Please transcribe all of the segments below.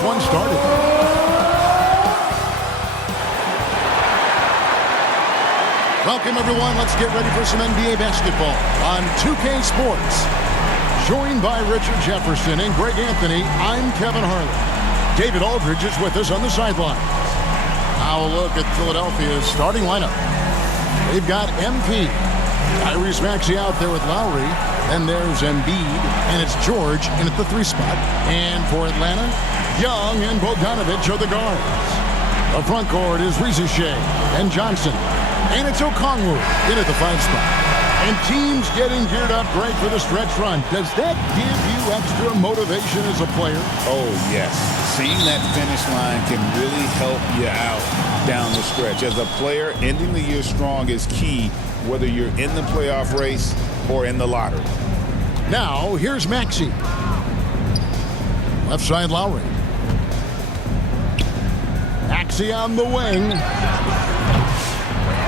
this one started. Welcome, everyone. Let's get ready for some NBA basketball on 2K Sports. Joined by Richard Jefferson and Greg Anthony, I'm Kevin Harlan. David Aldridge is with us on the sideline. Now a look at Philadelphia's starting lineup. They've got MP. Tyrese Maxey out there with Lowry. Then there's Embiid, and it's George in at the 3 spot. And for Atlanta, Young and Bogdanovic are the guards. The front court is Rizier and Johnson. And it's Okongwu in at the 5 spot. And teams getting geared up great for the stretch run. Does that give you extra motivation as a player? Oh, yes. Seeing that finish line can really help you out down the stretch. As a player, ending the year strong is key, whether you're in the playoff race or in the lottery. Now, here's Maxey. Left side, Lowry. Maxey on the wing.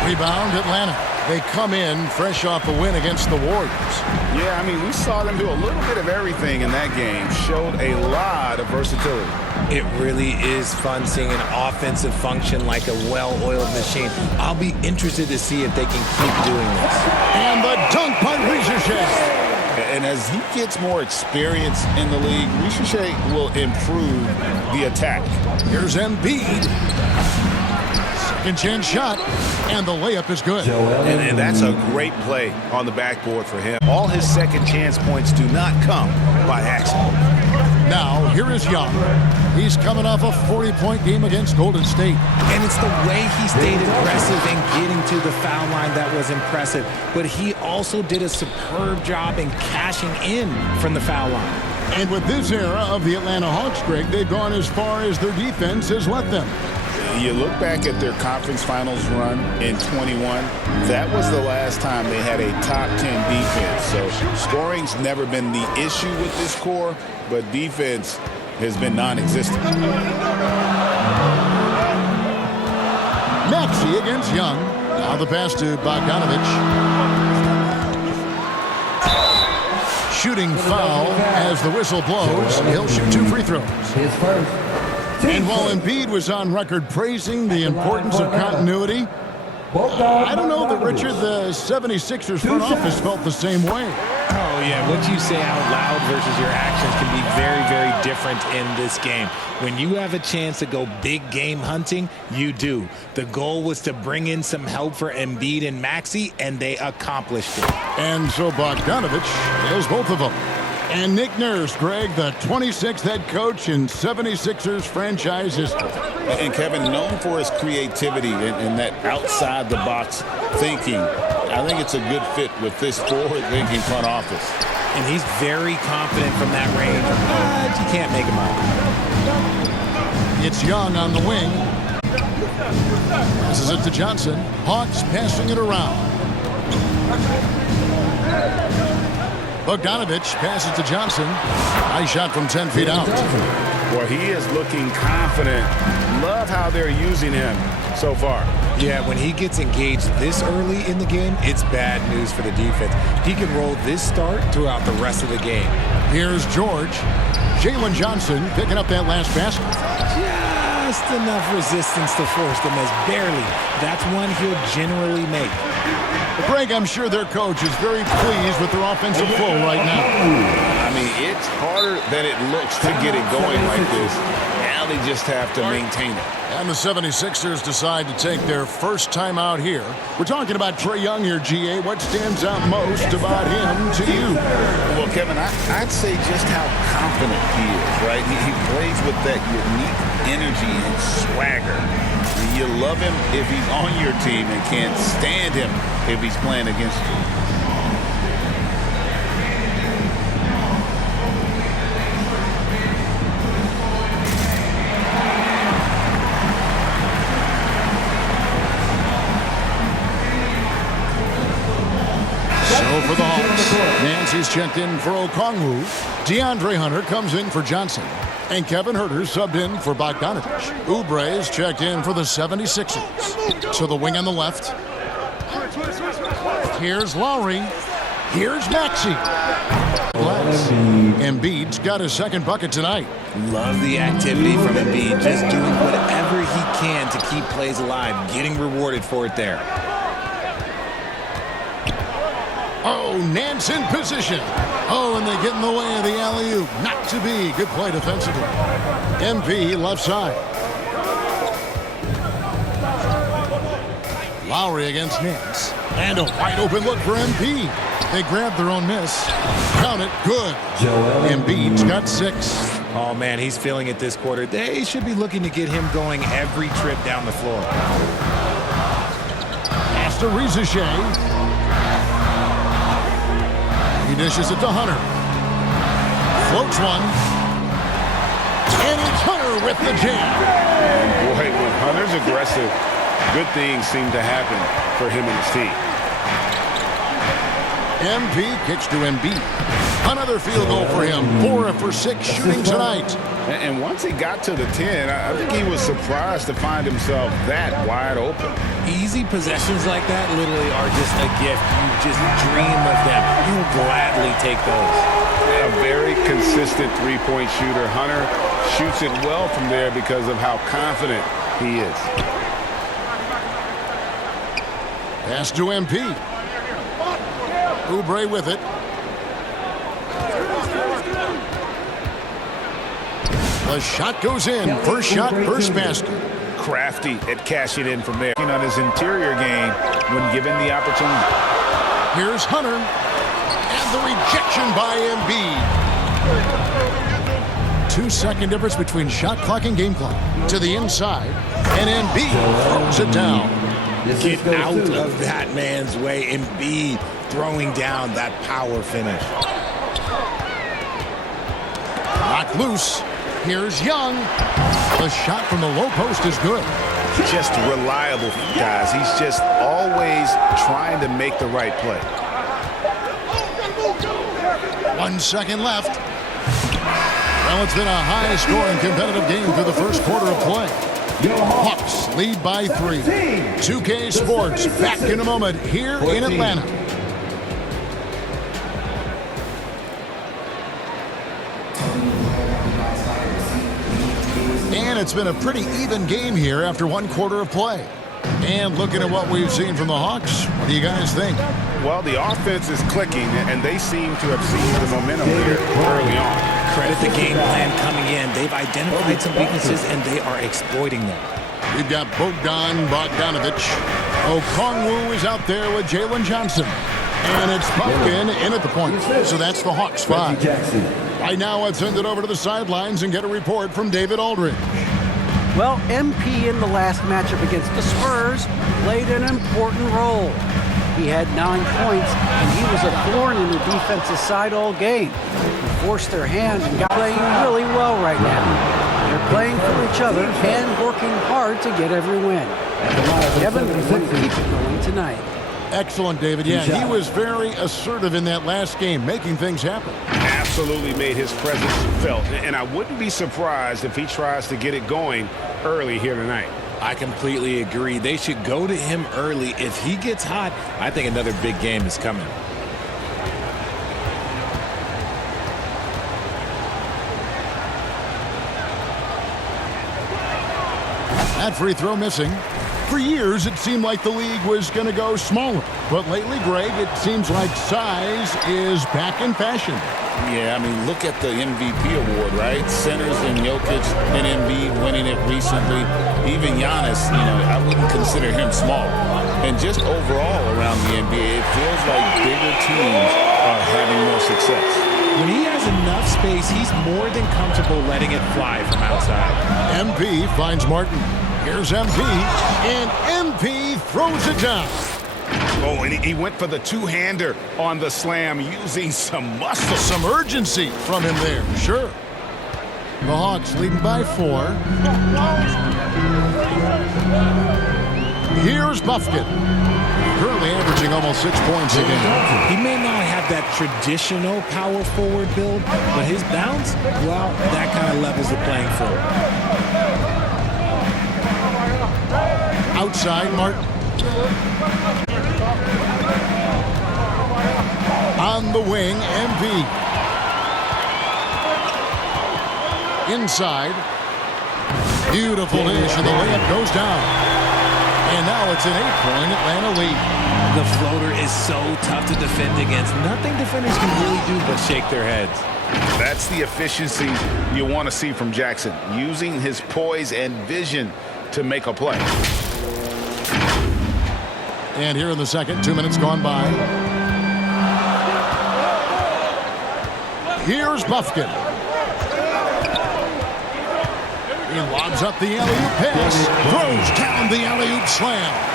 Rebound, Atlanta. They come in fresh off a win against the Warriors. Yeah, I mean, we saw them do a little bit of everything in that game. Showed a lot of versatility. It really is fun seeing an offensive function like a well-oiled machine. I'll be interested to see if they can keep doing this. And the dunk by Rizier. And as he gets more experience in the league, Rizier will improve the attack. Here's Embiid. Second chance shot, and the layup is good. And that's a great play on the backboard for him. All his second chance points do not come by accident. Now, here is Young. He's coming off a 40-point game against Golden State. And it's the way he stayed aggressive and getting to the foul line that was impressive. But he also did a superb job in cashing in from the foul line. And with this era of the Atlanta Hawks, Greg, they've gone as far as their defense has let them. You look back at their conference finals run in 21, that was the last time they had a top 10 defense. So scoring's never been the issue with this core, but defense has been non-existent. Maxey against Young. Now the pass to Bogdanovic. Shooting foul as the whistle blows. He'll shoot 2 free throws. His first. And while Embiid was on record praising the importance of continuity, I don't know that, Richard, the 76ers front office felt the same way. Oh, yeah, what you say out loud versus your actions can be very, very different in this game. When you have a chance to go big game hunting, you do. The goal was to bring in some help for Embiid and Maxey, and they accomplished it. And so Bogdanovic nails both of them. And Nick Nurse, Greg, the 26th head coach in 76ers franchise history. And Kevin, known for his creativity and that outside-the-box thinking, I think it's a good fit with this forward-thinking front office. And he's very confident from that range, but you can't make him out. It's Young on the wing. Passes it to Johnson. Hawks passing it around. Bogdanovic passes to Johnson. Nice shot from 10 feet out. Well, he is looking confident. Love how they're using him so far. Yeah, when he gets engaged this early in the game, it's bad news for the defense. He can roll this start throughout the rest of the game. Here's George. Jalen Johnson picking up that last basket. Just enough resistance to force them as barely. That's one he'll generally make. Greg, I'm sure their coach is very pleased with their offensive flow right now. I mean, it's harder than it looks to get it going like this. Now they just have to maintain it. And the 76ers decide to take their first time out here. We're talking about Trae Young here, GA. What stands out most about him to you? Well, Kevin, I'd say just how confident he is, right? He plays with that unique energy and swagger. You love him if he's on your team and can't stand him if he's playing against you. So for the Hawks, Nancy's checked in for Okongwu. DeAndre Hunter comes in for Johnson. And Kevin Huerter subbed in for Bogdanovic. Oubre is checked in for the 76ers. So the wing on the left. Here's Lowry. Here's Maxey. Embiid's got his second bucket tonight. Love the activity from Embiid, just doing whatever he can to keep plays alive, getting rewarded for it there. Oh, Nance in position. Oh, and they get in the way of the alley-oop. Not to be. Good play defensively. MP left side. Lowry against Nance. And a wide open look for MP. They grabbed their own miss. Count it. Good. Embiid's got 6. Oh, man, he's feeling it this quarter. They should be looking to get him going every trip down the floor. Pass to Rizachet. He dishes it to Hunter. Floats one. And it's Hunter with the jam. Boy, when Hunter's aggressive, good things seem to happen for him and his team. MP kicks to Embiid. Another field goal for him. 4 for 6 shooting tonight. And once he got to the 10, I think he was surprised to find himself that wide open. Easy possessions like that literally are just a gift. You just dream of them. You will gladly take those. A very consistent three-point shooter. Hunter shoots it well from there because of how confident he is. Pass to MP. Oubre with it. The shot goes in. First shot, first basket. Crafty at cashing in from there. On his interior game when given the opportunity. Here's Hunter. And the rejection by Embiid. 2-second difference between shot clock and game clock. To the inside. And Embiid throws it down. Get out of that man's way. Embiid throwing down that power finish. Knocked loose. Here's Young. The shot from the low post is good. Just reliable, guys. He's just always trying to make the right play. 1 second left. Well, it's been a high-scoring competitive game through the first quarter of play. Hawks lead by 3. 2K Sports back in a moment here in Atlanta. And it's been a pretty even game here after 1 quarter of play. And looking at what we've seen from the Hawks, what do you guys think? Well, the offense is clicking, and they seem to have seized the momentum here early on. Credit the game plan coming in. They've identified some weaknesses, and they are exploiting them. We've got Bogdan Bogdanovic. Okongwu is out there with Jalen Johnson. And it's Pumpkin in at the point. So that's the Hawks 5. Right now, let's send it over to the sidelines and get a report from David Aldridge. Well, MP in the last matchup against the Spurs played an important role. He had 9 points, and he was a thorn in the defensive side all game. He forced their hand and got playing really well right now. They're playing for each other and working hard to get every win. Kevin, we want to keep it going tonight. Excellent, David. Yeah, he was very assertive in that last game, making things happen. Absolutely made his presence felt, and I wouldn't be surprised if he tries to get it going early here tonight. I completely agree. They should go to him early. If he gets hot, I think another big game is coming. That free throw missing. For years, it seemed like the league was going to go smaller. But lately, Greg, it seems like size is back in fashion. Yeah, I mean, look at the MVP award, right? Centers and Jokic and Embiid winning it recently. Even Giannis, I wouldn't consider him small. And just overall around the NBA, it feels like bigger teams are having more success. When he has enough space, he's more than comfortable letting it fly from outside. MP finds Martin. Here's MP, and MP throws it down. Oh, and he went for the two-hander on the slam, using some muscle. Some urgency from him there, sure. The Hawks leading by 4. Here's Buffkin. Currently averaging almost 6 points a game. He may not have that traditional power forward build, but his bounce, well, that kind of levels the playing field. Outside, Martin. On the wing, MP. inside. Beautiful dish, and the layup goes down. And now it's an 8-point Atlanta lead. The floater is so tough to defend against. Nothing defenders can really do but shake their heads. That's the efficiency you want to see from Jackson, using his poise and vision to make a play. And here in the second, 2 minutes gone by. Here's Bufkin. He lobs up the alley-oop pass. Throws down the alley-oop slam.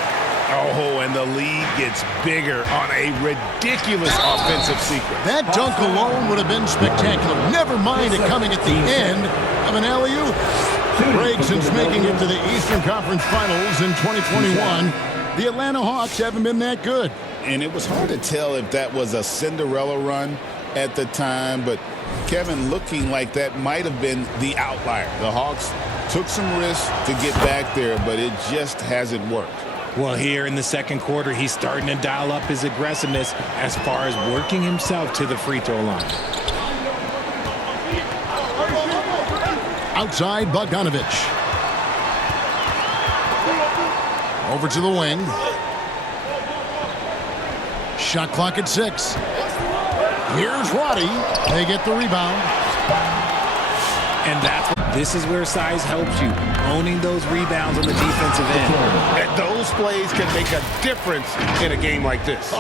Oh, and the lead gets bigger on a ridiculous offensive sequence. That dunk alone would have been spectacular. Never mind it coming at the end of an alley-oop. Greg, since making it to the Eastern Conference Finals in 2021, the Atlanta Hawks haven't been that good. And it was hard to tell if that was a Cinderella run at the time, but Kevin, looking like that might have been the outlier. The Hawks took some risks to get back there, but it just hasn't worked. Well, here in the second quarter, he's starting to dial up his aggressiveness as far as working himself to the free throw line. Outside, Bogdanovich. Over to the wing. Shot clock at 6. Here's Roddy. They get the rebound. And this is where size helps you, owning those rebounds on the defensive end. And those plays can make a difference in a game like this.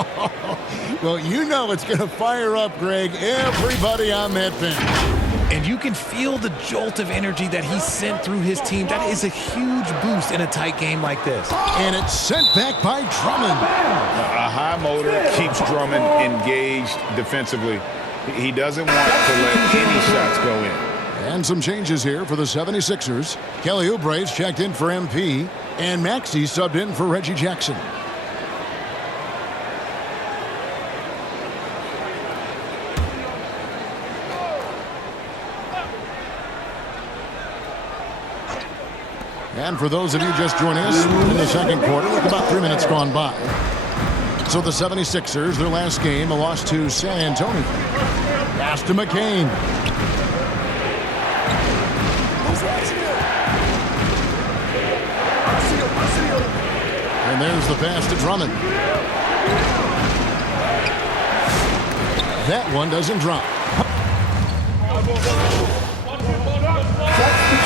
Well, you know it's going to fire up, Greg, everybody on that bench. And you can feel the jolt of energy that he sent through his team. That is a huge boost in a tight game like this. And it's sent back by Drummond. A high motor keeps Drummond engaged defensively. He doesn't want to let any shots go in. And some changes here for the 76ers. Kelly Oubre's checked in for MP, and Maxey subbed in for Reggie Jackson. And for those of you just joining us in the second quarter, with about 3 minutes gone by. So the 76ers, their last game, a loss to San Antonio. Pass to McCain. And there's the pass to Drummond. That one doesn't drop.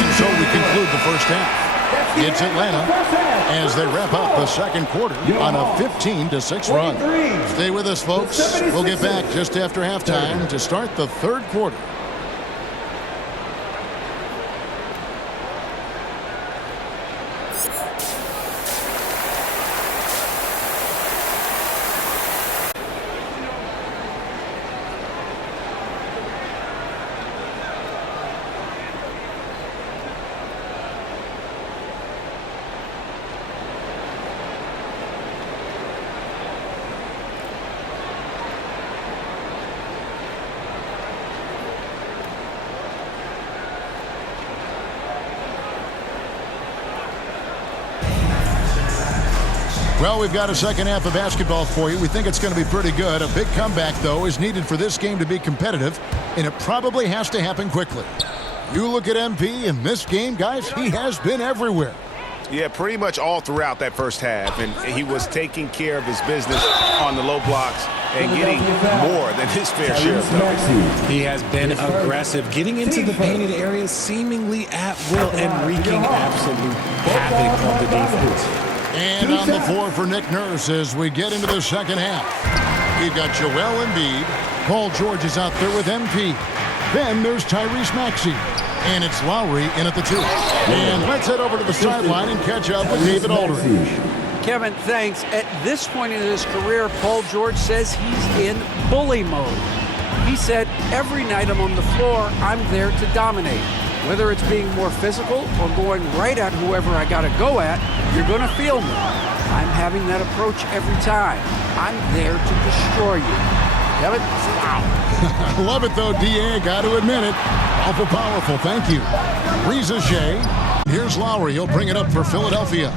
And so we conclude the first half. It's Atlanta as they wrap up the second quarter on a 15-6 run. Stay with us, folks. We'll get back just after halftime to start the third quarter. Well, we've got a second half of basketball for you. We think it's going to be pretty good. A big comeback, though, is needed for this game to be competitive, and it probably has to happen quickly. You look at MP in this game, guys, he has been everywhere. Yeah, pretty much all throughout that first half, and he was taking care of his business on the low blocks and getting more than his fair share of those. He has been aggressive, getting into the painted areas seemingly at will and wreaking absolute havoc on the defense. And on the floor for Nick Nurse as we get into the second half. We've got Joel Embiid. Paul George is out there with MP. Then there's Tyrese Maxey. And it's Lowry in at the 2. And let's head over to the sideline and catch up with David Aldridge. Kevin, thanks. At this point in his career, Paul George says he's in bully mode. He said, every night I'm on the floor, I'm there to dominate. Whether it's being more physical or going right at whoever I got to go at, you're going to feel me. I'm having that approach every time. I'm there to destroy you. Kevin, wow. Love it, though, D.A. Got to admit it. Awful powerful. Thank you. Reza Shea. Here's Lowry. He'll bring it up for Philadelphia.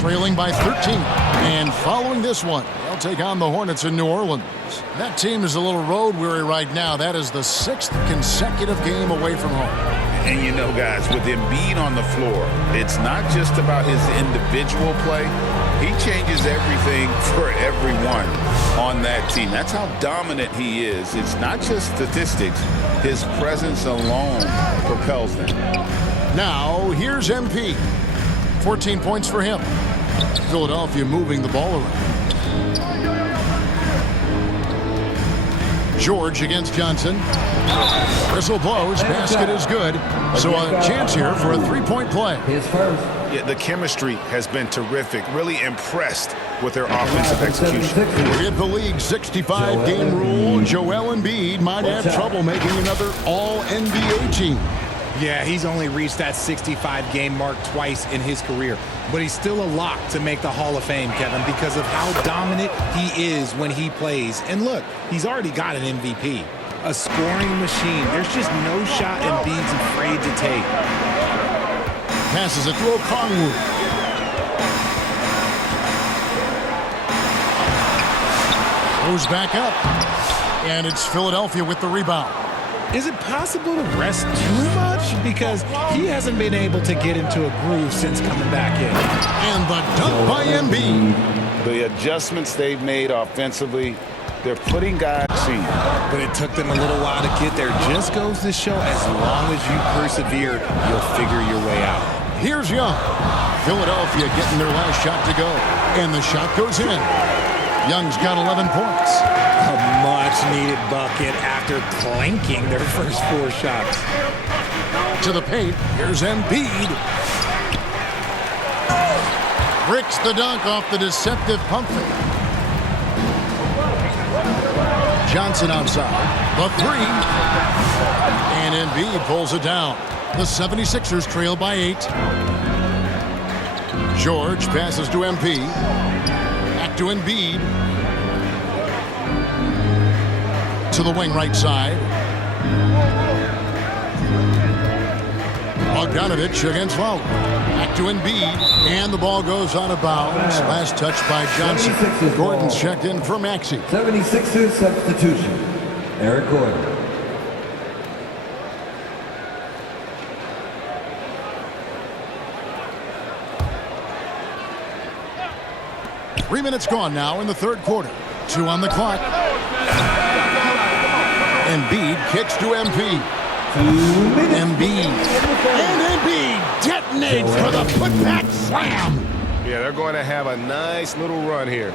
Trailing by 13. And following this one, they'll take on the Hornets in New Orleans. That team is a little road weary right now. That is the 6th consecutive game away from home. And you know, guys, with Embiid on the floor, it's not just about his individual play. He changes everything for everyone on that team. That's how dominant he is. It's not just statistics. His presence alone propels them. Now, here's MP. 14 points for him. Philadelphia moving the ball around. George against Johnson. Whistle blows. Basket is good. So a chance here for a three-point play. His first. Yeah, the chemistry has been terrific. Really impressed with their offensive execution. With the league's 65-game rule, Joel Embiid might have trouble making another All-NBA team. Yeah, he's only reached that 65-game mark twice in his career. But he's still a lock to make the Hall of Fame, Kevin, because of how dominant he is when he plays. And look, he's already got an MVP. A scoring machine. There's just no shot Embiid's afraid to take. Passes it to Okongwu. Goes back up. And it's Philadelphia with the rebound. Is it possible to rest too much? Because he hasn't been able to get into a groove since coming back in. And the dunk by Embiid. The adjustments they've made offensively, they're putting guys in. But it took them a little while to get there. Just goes to show as long as you persevere, you'll figure your way out. Here's Young. Philadelphia getting their last shot to go. And the shot goes in. Young's got 11 points. A much-needed bucket after clanking their first 4 shots. To the paint, here's Embiid. Bricks the dunk off the deceptive pump fake. Johnson outside. The 3. And Embiid pulls it down. The 76ers trail by 8. George passes to MP. Back to Embiid. To the wing right side. Bogdanovich against Lowry. Back to Embiid. And the ball goes out of bounds. Last touch by Johnson. Gordon's checked in for Maxey. 76ers substitution. Eric Gordon. Three minutes gone now in the third quarter. 2 on the clock. Embiid kicks to MP. Embiid. And Embiid detonates for the putback slam. Yeah, they're going to have a nice little run here.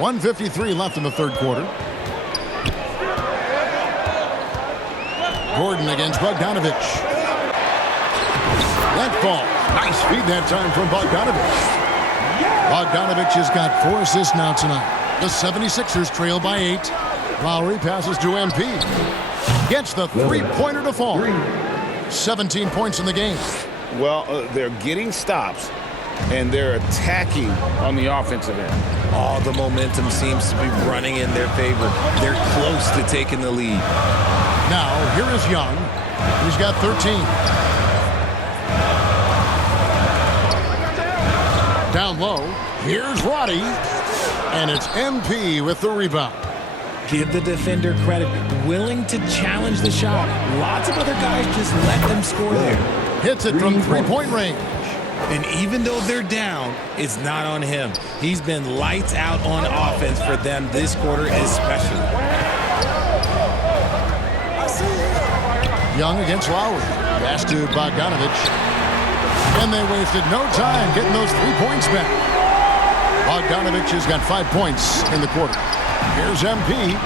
1:53 left in the third quarter. Gordon against Bogdanovich. That ball. Nice feed that time from Bogdanovich. Bogdanovich has got 4 assists now tonight. The 76ers trail by 8. Lowry passes to MP. Gets the three-pointer to fall. 17 points in the game. Well, they're getting stops, and they're attacking on the offensive end. All the momentum seems to be running in their favor. They're close to taking the lead. Now, here is Young. He's got 13. Down low, here's Roddy. And it's MP with the rebound. Give the defender credit. Willing to challenge the shot. Lots of other guys just let them score there. Hits it from three-point range. And even though they're down, it's not on him. He's been lights out on offense for them this quarter especially. Young against Lowry. Pass to Bogdanovich. And they wasted no time getting those 3 points back. Bogdanovich has got 5 points in the quarter. Here's MP.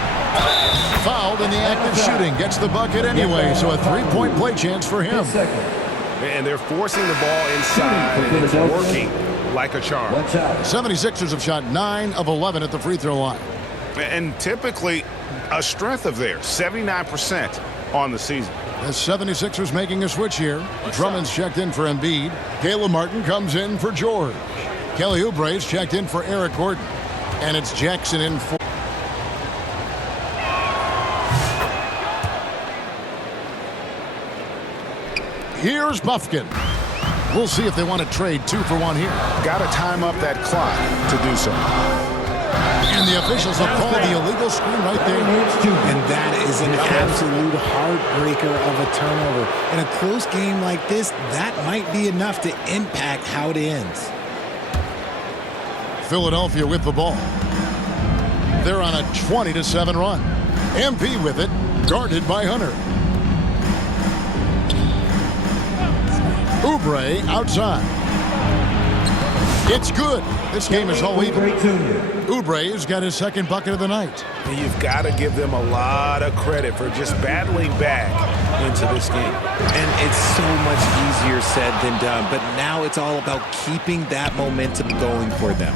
Fouled in the act of shooting. Gets the bucket anyway, so a 3-point play chance for him. And they're forcing the ball inside, and it's working like a charm. The 76ers have shot 9 of 11 at the free throw line. And typically a strength of theirs, 79% on the season. The 76ers making a switch here. Drummond's checked in for Embiid. Caleb Martin comes in for George. Kelly Oubre's checked in for Eric Gordon. And it's Jackson in for... Here's Bufkin. We'll see if they want to trade 2 for 1 here. Got to time up that clock to do so. And the officials have called the illegal screen right there. And that is an absolute heartbreaker of a turnover. In a close game like this, that might be enough to impact how it ends. Philadelphia with the ball. They're on a 20-7 run. MP with it, guarded by Hunter. Oubre outside. It's good. This game is all even. Oubre has got his second bucket of the night. You've got to give them a lot of credit for just battling back into this game. And it's so much easier said than done, but now it's all about keeping that momentum going for them.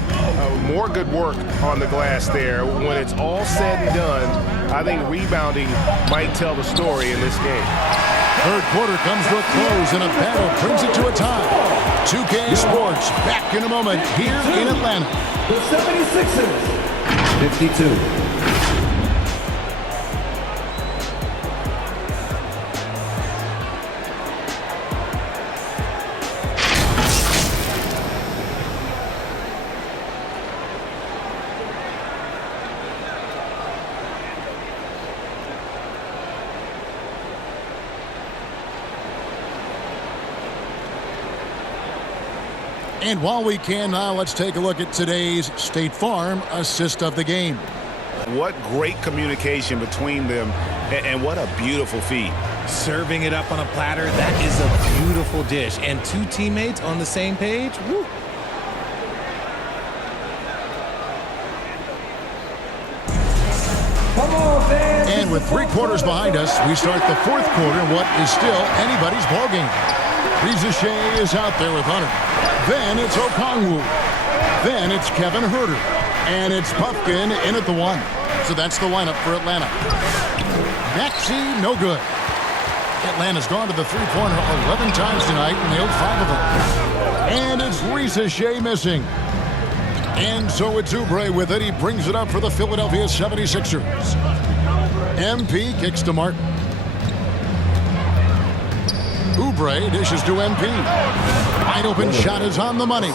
More good work on the glass there. When it's all said and done, I think rebounding might tell the story in this game. Third quarter comes to a close, and a battle brings it to a tie. 2K Sports back in a moment here in Atlanta. The 76ers, 52. And while we can now, let's take a look at today's State Farm assist of the game. What great communication between them, and what a beautiful feed. Serving it up on a platter, that is a beautiful dish. And two teammates on the same page, woo. And with 3 quarters behind us, we start the fourth quarter in what is still anybody's ballgame. Reza Shea is out there with Hunter. Then it's Okongwu. Then it's Kevin Huerter. And it's Puffkin in at the 1. So that's the lineup for Atlanta. Maxey, no good. Atlanta's gone to the three-pointer 11 times tonight and nailed 5 of them. And it's Reza Shea missing. And so it's Oubre with it. He brings it up for the Philadelphia 76ers. MP kicks to Martin. Oubre dishes to MP. Wide open shot is on the money.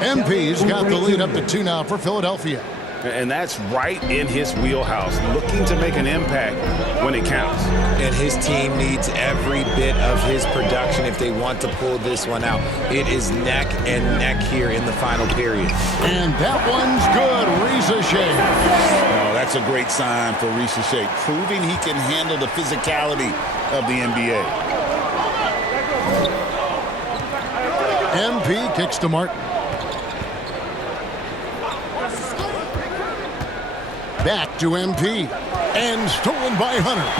MP's got the lead up to 2 now for Philadelphia. And that's right in his wheelhouse, looking to make an impact when it counts. And his team needs every bit of his production if they want to pull this one out. It is neck and neck here in the final period. And that one's good. Reza Shea. Oh, that's a great sign for Reza Shea, proving he can handle the physicality of the NBA. MP kicks to Martin. Back to MP. And stolen by Hunter.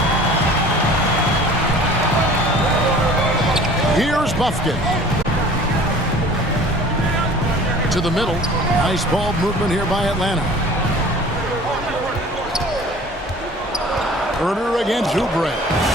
Here's Buffkin. To the middle. Nice ball movement here by Atlanta. Huerter against Oubre.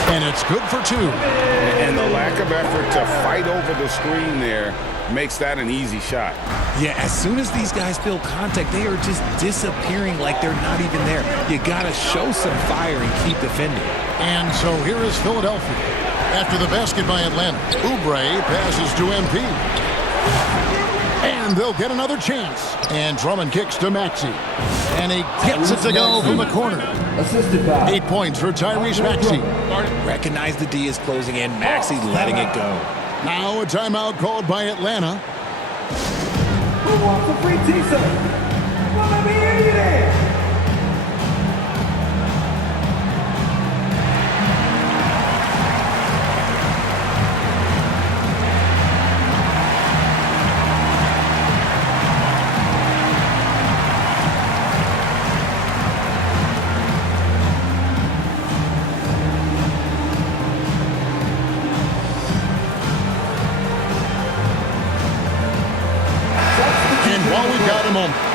And it's good for 2. And the lack of effort to fight over the screen there makes that an easy shot. Yeah, as soon as these guys feel contact, they are just disappearing like they're not even there. You got to show some fire and keep defending. And so here is Philadelphia. After the basket by Atlanta, Oubre passes to MP. And they'll get another chance. And Drummond kicks to Maxey. And he gets it to go from the corner. Assisted by 8 points for Tyrese Maxey. Recognize the D is closing in. Maxey letting it go. Now a timeout called by Atlanta. Who wants a free t-shirt? Well, let me hear you there.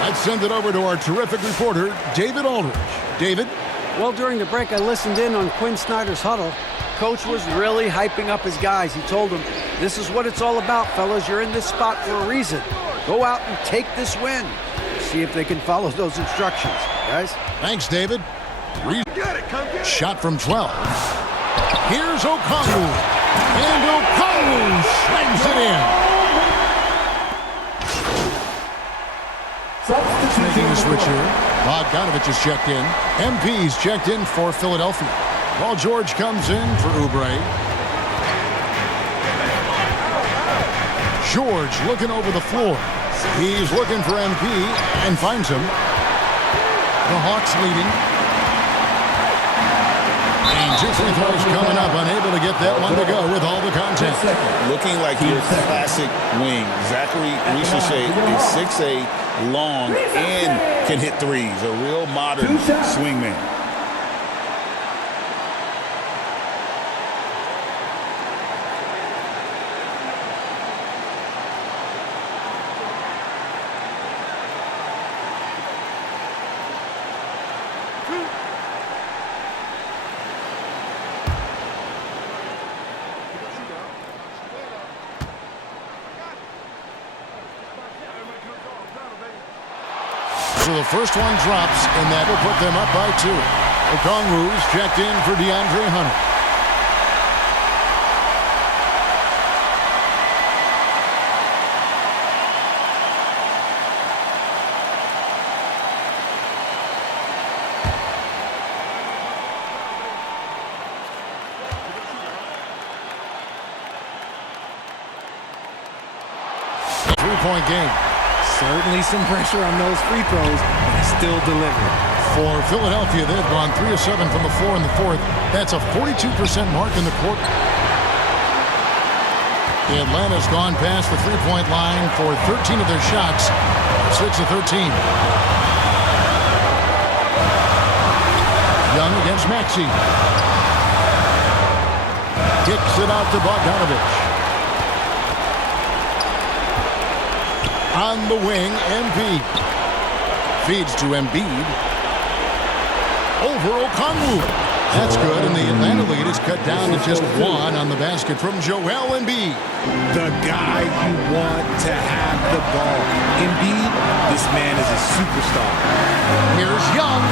Let's send it over to our terrific reporter, David Aldridge. David? Well, during the break, I listened in on Quinn Snyder's huddle. Coach was really hyping up his guys. He told them, this is what it's all about, fellas. You're in this spot for a reason. Go out and take this win. See if they can follow those instructions, guys. Thanks, David. Shot from 12. Here's Okongwu. And Okongwu slams it in. Making the switch here. Bogdanovich is checked in. MP's checked in for Philadelphia. Paul George comes in for Oubre. George looking over the floor. He's looking for MP and finds him. The Hawks leading. And 2 free throws coming up. Unable to get that one to go with all the contact. Looking like your classic wing. Zachary Richeche is 6'8", long, and can hit threes. A real modern swingman. So the first one drops, and that will put them up by 2. Okongwu's checked in for DeAndre Hunter. Three-point game. Certainly some pressure on those free throws, but he still delivered. For Philadelphia, they've gone 3 of 7 from the floor in the fourth. That's a 42% mark in the quarter. Atlanta's gone past the three-point line for 13 of their shots, 6 of 13. Young against Maxey. Kicks it out to Bogdanovich. On the wing, MP. Feeds to Embiid. Over Okongwu. That's good, and the Atlanta lead is cut down to just 1 on the basket from Joel Embiid. The guy you want to have the ball. Embiid, this man is a superstar. Here's Young.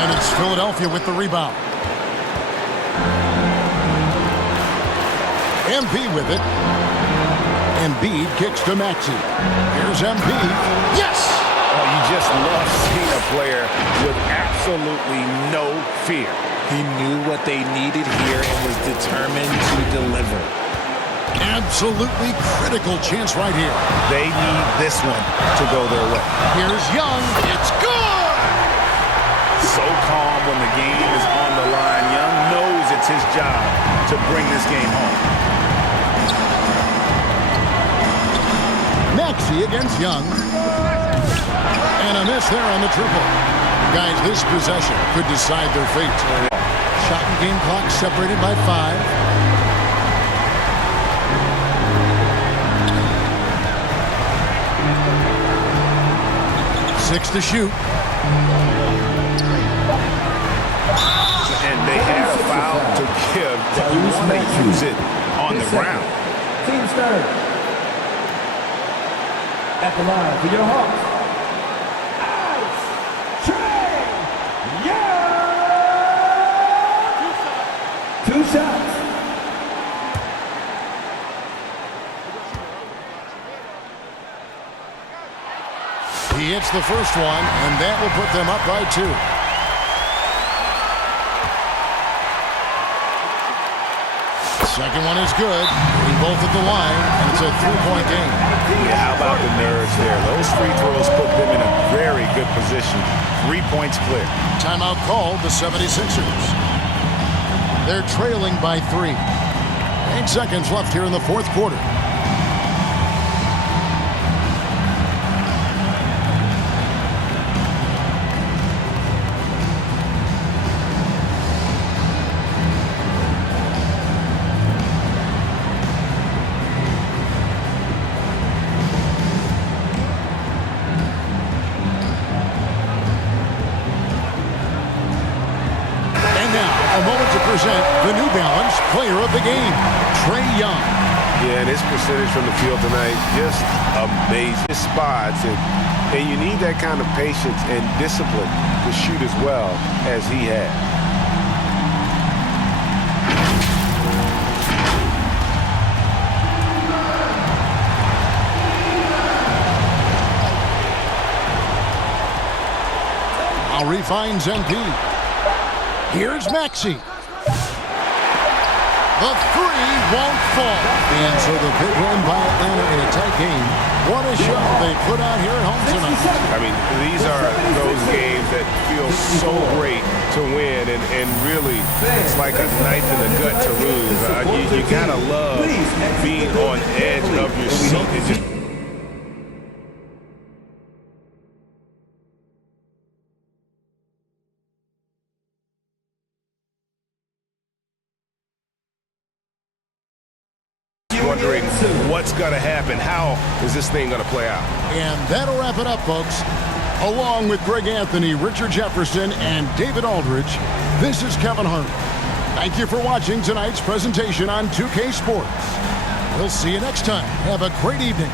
And it's Philadelphia with the rebound. MP with it. Embiid kicks to Maxey. Here's MP. Yes! Oh, you just love seeing a player with absolutely no fear. He knew what they needed here and was determined to deliver. Absolutely critical chance right here. They need this one to go their way. Here's Young. It's good! So calm when the game is on the line. Young knows it's his job to bring this game home. Maxey against Young. And a miss there on the triple. Guys, this possession could decide their fate. Shot and game clock separated by 5. Six to shoot. And they had a foul to give, but you want to use it on the ground. Team started. At the line for your Hawks, Ice Trae Young. 2 shots. He hits the first one, and that will put them up by 2. Second one is good. Hitting both at the line, and it's a 3-point game. Yeah, how about the nerves there? Those free throws put them in a very good position. 3 points clear. Timeout called the 76ers. They're trailing by 3. 8 seconds left here in the fourth quarter. The New Balance Player of the Game, Trae Young. Yeah, and his percentage from the field tonight, just amazing. His spots, and you need that kind of patience and discipline to shoot as well as he had. finds MP. Here's Maxey. The three won't fall. And so the big win by Atlanta in a tight game. What a show they put out here at home tonight. I mean, these are those games that feel so great to win, and really, it's like a knife in the gut to lose. You gotta love being on edge of your seat. It just wondering what's going to happen. How is this thing going to play out? And that'll wrap it up, folks. Along with Greg Anthony, Richard Jefferson, and David Aldridge, this is Kevin Harlan. Thank you for watching tonight's presentation on 2K Sports. We'll see you next time. Have a great evening.